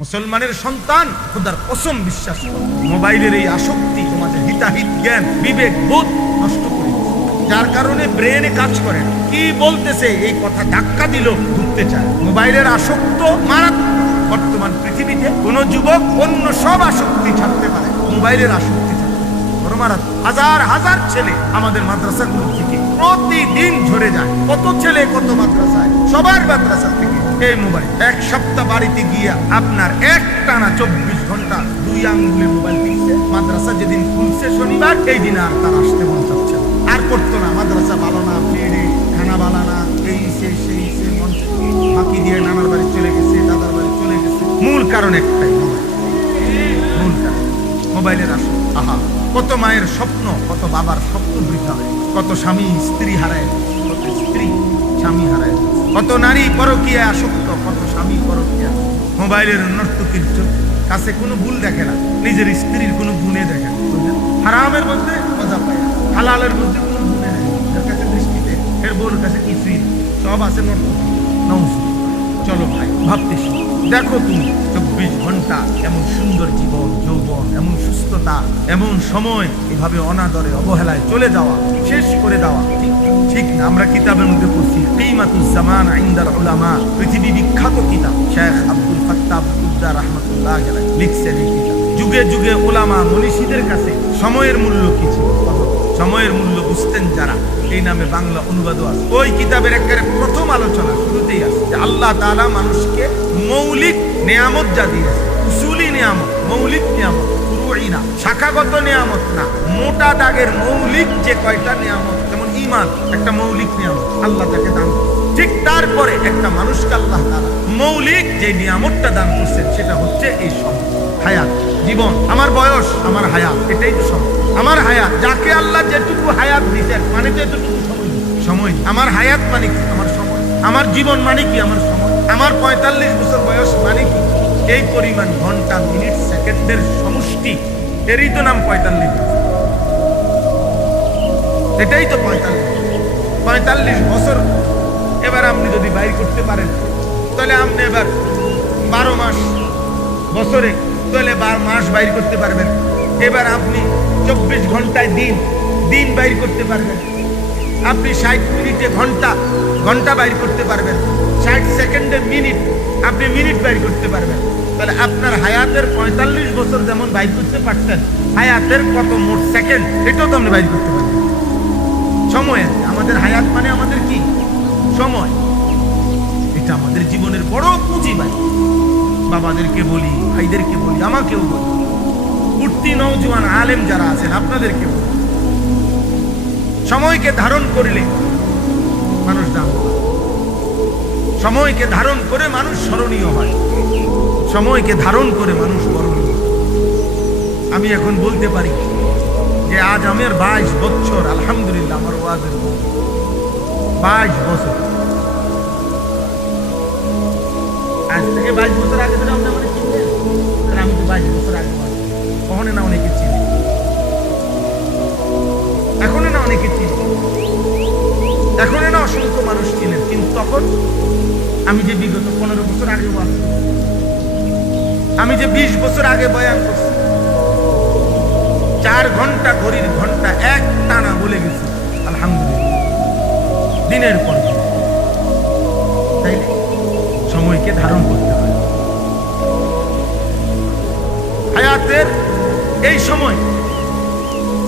মুসলমানের সন্তান খোদার কসম বিশ্বাস করো, মোবাইলের এই আসক্তি তোমাদের হিতাহিত জ্ঞান বিবেক বোধ নষ্ট করে দিচ্ছে, যার কারণে ব্রেনে কাজ করে না। কি বলতেছে এই কথা ধাক্কা দিল ঢুকতে চায়। মোবাইলের আসক্ত মারাত্মক। বর্তমান পৃথিবীতে কোন যুবক অন্য সব আসক্তি ছাড়তে পারে, মোবাইলের আসক্তি ছাড়তে বড় মারাত্মক। হাজার হাজার ছেলে আমাদের মাদ্রাসাগুলো থেকে প্রতিদিন ঝরে যায়। কত ছেলে কত মাদ্রাসায়, সবার মাদ্রাসা থেকে এই মোবাইল। এক সপ্তাহ বাড়িতে গিয়া আপনার এক টানা 24 ঘন্টা 2 আঙ্গুলে মোবাইল টিপছে। মাদ্রাসা যেদিন খুলছে শনিবার, এই দিন আর তার আসতে মন চাচ্ছে না, আর করতো না। মাদ্রাসা ভালো না, পেড়ে খানা ভালো না, এই সেই মন ফাঁকি দিয়ে নানার বাড়ি চলে গেছে, দাদার বাড়ি চলে গেছে। মূল কারণ একটাই, মূল কারণ মোবাইলের আসক্তি। আহা, কত মায়ের স্বপ্ন, কত বাবার স্বপ্ন বৃথা হয়, কত স্বামী স্ত্রী হারায়, কত স্ত্রী স্বামী হারায়, কত নারী পরকীয়া আসক্ত, কত স্বামী পরকীয়া। মোবাইলের নর্তকীর কাছে কোনো ভুল দেখে না, নিজের স্ত্রীর কোনো গুণে দেখে না। হারামের মধ্যে মজা পায়, হালালের মধ্যে কোনো গুণে নেই। এর কাছে দৃষ্টিতে এর বউর কাছে কিছুই সব আছে নর্তকী। চলো ভাই, ভাবতেছি দেখো তুমি 24 ঘন্টা এমন সুন্দর জীবন, যৌবন, এমন সুস্থতা, এমন সময় এভাবে অনাদরে অবহেলায় চলে যাওয়া, শেষ করে দেওয়া ঠিক না। আমরা কিতাবের মধ্যে পড়ছি কিমাতুজ জামান ইনদাল উলামা, পৃথিবী বিখ্যাত কিতাব শেখ আব্দুল ফাত্তাহ আবদুল্লাহ রাহমাতুল্লাহ আলাইহি লিখছেন এই কিতাব। যুগে যুগে উলামা মনীষীদের কাছে সময়ের মূল্য কি ছিল, সময়ের মূল্য বুঝতেন যারা, এই নামে বাংলা অনুবাদও আছে। ওই কিতাবের একেবারে প্রথম আলোচনা শুরুতেই আছে যে আল্লাহ তাআলা মানুষকে মৌলিক নিয়ামত যা দিয়েছে, উসুলি নিয়ামত, মৌলিক নিয়ামত, ফুরুই না, শাখাগত নিয়ামত না, মোটা দাগের মৌলিক যে কয়টা নিয়ামত, যেমন ঈমান একটা মৌলিক নিয়ামত, আল্লাহ তাকে দান করেছে। ঠিক তারপরে একটা মানুষকে আল্লাহ তাআলা মৌলিক যে নিয়ামতটা দান করছেন সেটা হচ্ছে এই সময়, হায়াত, জীবন। আমার বয়স, আমার হায়াত, এটাই তো সময়। আমার হায়াত, যাকে আল্লাহ যেটুকু হায়াত দিয়েছেন মানে তো এতটুকু সময়। আমার হায়াত মানে কি? আমার সময়। আমার জীবন মানে কি? আমার সময়। আমার 45 বছর বয়স মানে কি? এই পরিমাণ ঘন্টা, মিনিট, সেকেন্ডের সমষ্টি, এরই তো নাম 45। এটাই তো 45 বছর। এবার আপনি যদি বাইর করতে পারেন তাহলে আপনি এবার 12 মাস বছরে, তাহলে 12 মাস বাইর করতে পারবেন। এবার আপনি 24 ঘন্টায় দিন বাইর করতে পারবেন। আপনি 60 মিনিটে ঘন্টা বাইর করতে পারবেন। 60 সেকেন্ডে মিনিট, আপনি মিনিট বাইর করতে পারবেন। তাহলে আপনার হায়াতের 45 বছর যেমন বাইর করতে পারতেন, হায়াতের কত মোট সেকেন্ড এটাও তো আপনি বাইর করতে পারবেন। সময়, আমাদের হায়াত মানে আমাদের কি? সময়। এটা আমাদের জীবনের বড় পুঁজি। ভাই, বাবাদেরকে বলি, ভাইদেরকে বলি, আমাকেও বলি, উঠতি নওজোয়ান আলেম যারা আছেন আপনাদেরকে বলি, সময়কে ধারণ করলে মানুষ দাম পায়। সময়কে ধারণ করে মানুষ স্মরণীয় হয়, সময়কে ধারণ করে মানুষ বরণীয়। আমি এখন বলতে পারি যে আজ আমার 22 বছর, আলহামদুলিল্লাহ, আমার ওয়াজের 22 বছর। আজ থেকে 22 বছর আগে ধরে আপনি আমাকে চিনলেন, আমি তো 22 বছর আগে কখনো না অনেকে চিনি, এখনো না অনেকে চিনি, এখনো না অসংখ্য মানুষ ছিলেন। কিন্তু তখন আমি যে বিগত 15 বছর আগে ওয়াজ, আমি যে 20 বছর আগে বয়ান করছি, 4 ঘন্টা ঘড়ির ঘন্টা এক টানা বলে গেছি আলহামদুলিল্লাহ, দিনের পর দিন। তাই সময়কে ধারণ করতে হয়। হায়াতের এই সময়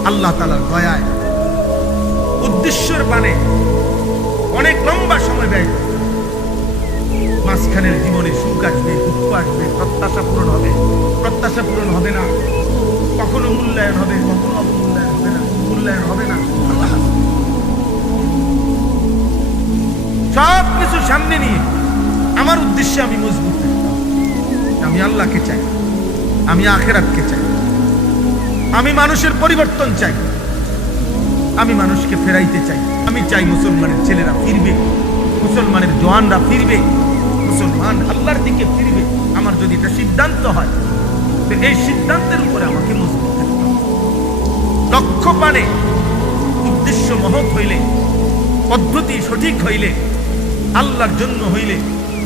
আল্লাহ তাআলার দয়ায় উদ্দেশ্যের বানে অনেক লম্বা সময় ব্যয়, মাঝখানের জীবনে সুখ আসবে, দুঃখ আসবে, প্রত্যাশা পূরণ হবে, প্রত্যাশা পূরণ হবে না, কখনো মূল্যায়ন হবে, কখনো অবমূল্যায়ন হবে না, মূল্যায়ন হবে না। আল্লাহ সব কিছু সামনে নিয়ে আমার উদ্দেশ্যে আমি মজবুত থাকতাম। আমি আল্লাহকে চাই, আমি আখিরাতকে চাই, আমি মানুষের পরিবর্তন চাই, আমি মানুষকে ফেরাইতে চাই। আমি চাই মুসলমানের ছেলেরা ফিরবে, মুসলমানের জওয়ানরা ফিরবে, মুসলমান আল্লাহর দিকে ফিরবে। আমার যদি এটা সিদ্ধান্ত হয়, তো এই সিদ্ধান্তের উপরে আমাকে মজবুত থাকতে হবে। লক্ষ্য পানে উদ্দেশ্য মহৎ হইলে, পদ্ধতি সঠিক হইলে, আল্লাহর জন্য হইলে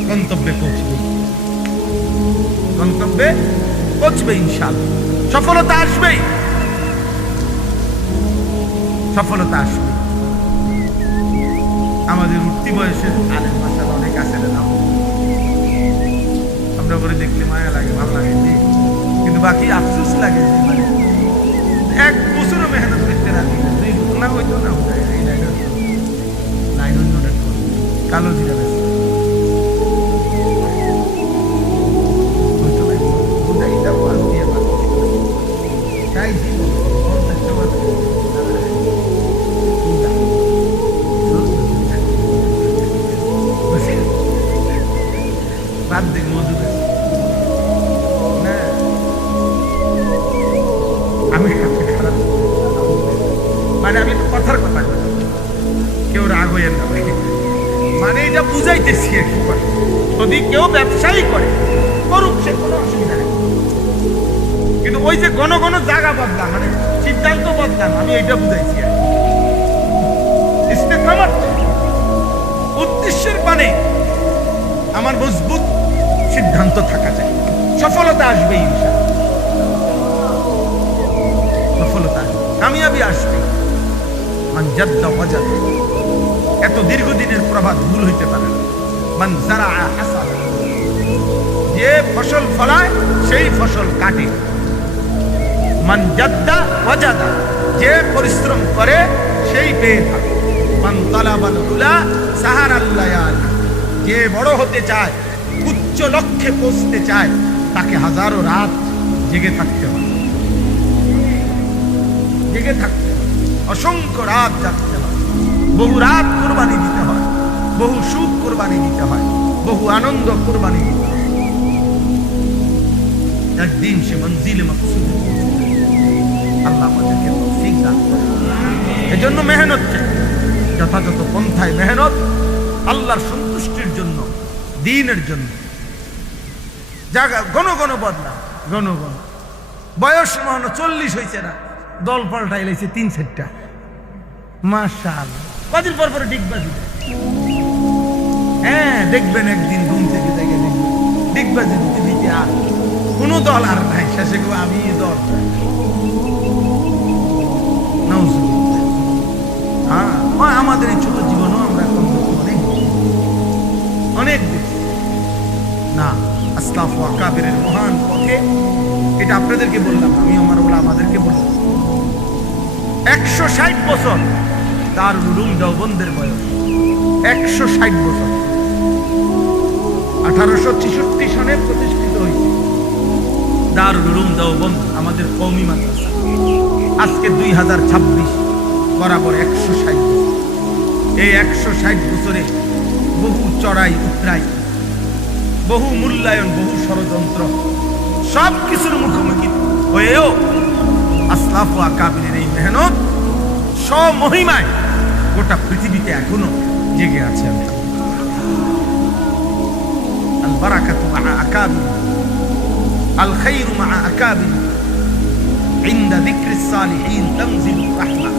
গন্তব্যে পৌঁছবে। গন্তব্যে পৌঁছবে ইনশাআল্লাহ। সফলতা আসবেই, সফলতা আসবে। আমাদের উঠতি বয়সের আলেম মাশাআল্লাহ অনেক আছে না, আমরা করে দেখলে মায়া লাগে, ভালো লাগে, কিন্তু বাকি আফসোস লাগে যে মানে এক বছরও মেহনত করতে রাখি না, দুই না হইতো না এই লাইন কালো জিরা বেশ বাদ দিন মধু না, আমি খারাপ মানে আমি কথার কথা কেউ রাগ হইয়েন না, মানে এটা বুঝাইতেছি আর কি। যদি কেউ ব্যবসায়ী করে করুক, সে কোনো অসুবিধা নেই, কিন্তু ওই যে ঘন ঘন জায়গা বদলাম মানে সিদ্ধান্ত বদলাম, আমি এটা বুঝাইছি আর ইস্তেকামত উদ্দেশ্যের মানে আমার মজবুত সিদ্ধান্ত থাকা চাই। সফলতা আসবে ইনশাআল্লাহ, সফলতা আসবে, কামিয়াবি আসবে। মান জাদ্দা ওয়াজাদা, এত দীর্ঘদিনের প্রবাদ ভুল হইতে পারে না। মান যারা হাসাদ, যে ফসল ফলায় সেই ফসল কাটে। মান জাদ্দা ওয়াজাদা, যে পরিশ্রম করে সেই পেয়ে থাকে। মান তালাবাল উলা সাহারাল লায়ালি, যে বড় হতে চায়, উচ্চ লক্ষ্যে পৌঁছতে চায়, তাকে হাজারো রাত জেগে থাকতে হয়, জেগে থাকতে হয়, অসংখ্য রাত জাগতে হয়, বহু রাত কোরবানি দিতে হয়, বহু সুখ কোরবানি দিতে হয়, বহু আনন্দ কোরবানি দিতে হয়। একদিন সে মঞ্জিলে মকসুদে আল্লাহ আমাদেরকে তৌফিক দান করেন। এজন্য মেহনত চাই, যথাযথ পন্থায় মেহনত, আল্লাহর সন্তুষ্টির জন্য, দ্বীনের জন্য। জায়গা ঘন ঘন বদলা, ঘন ঘন বয়স মনে 40 হয়েছে না, দল পাল্টাই লাইছে 3-4টা, মাশাআল্লাহ। কদিন পর পর ডিগবাজি, হ্যাঁ দেখবেন একদিন ঘুম থেকে দেখে দেখবেন ডিগবাজি দিতে দিতে আর কোনো দল আর নাই, শেষে আমি দল। হ্যাঁ, আমাদের এই ছোট জীবনও আমরা অনেক অনেক না আসলাফ ও আকাবিরের মহান পথে, এটা আপনাদেরকে বললাম, আমি আমার বলে আমাদেরকে বললাম। 160 বছর দারুল উলুম দেওবন্দের বয়স, 160 বছর। 1866 সনে প্রতিষ্ঠিত হয়েছে দারুল উলুম দেওবন্দ, আমাদের কওমি মাদ্রাসা। আজকে 2026 বরাবর 160 বছর। এই 160 বছরে বহু চড়াই উতরাই, বহু মূল্যায়ন, বহু ষড়যন্ত্র, সব কিছুর মুখোমুখি হয়েও আসলাফ ও আকাবিরের এই মেহনত স্বমহিমায় গোটা পৃথিবীতে এখনো জেগে আছে। আল বারাকাতু মা আকাবির, আল খায়রু মা আকাবির, ইনদা যিকরিস সালিহিন তানজিলুর রাহমা।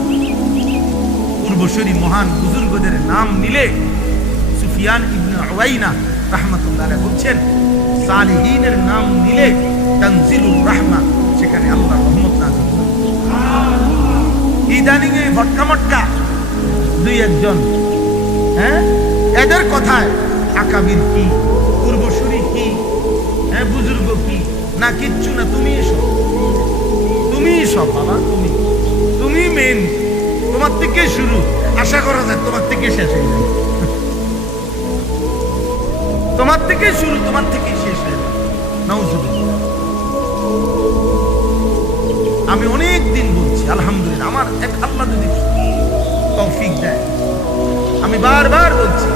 পূর্বসূরি মহান বুজুর্গদের নাম নিলে সুফিয়ান ইবনে উয়াইনা রাহমাতুল্লাহ আলাইহি বলছেন, সালিহিনের নাম নিলে তানজিলুর রাহমা, সেখানে আল্লাহর রহমত নাযিল হয়। ইদানিং এই ভট্টামট্টা দুই একজন, হ্যাঁ, এদের কথায় আকাবির কি, পূর্বসূরি কি, হ্যাঁ, বুজুর্গ কি, না কিচ্ছু না, তুমি এসব, তুমি সব বাবা, তুমি মেন, তোমার থেকে শুরু, আশা করা যায় তোমার থেকে শেষ হয়ে যাবে, তোমার থেকে শুরু, তোমার থেকে শেষ হয়ে যাবে। নাউজুবিল্লাহ। আমি অনেক দিন বলছি, আলহামদুলিল্লাহ, আমার এক আল্লাহ যদি তৌফিক দেয়, আমি বারবার বলছি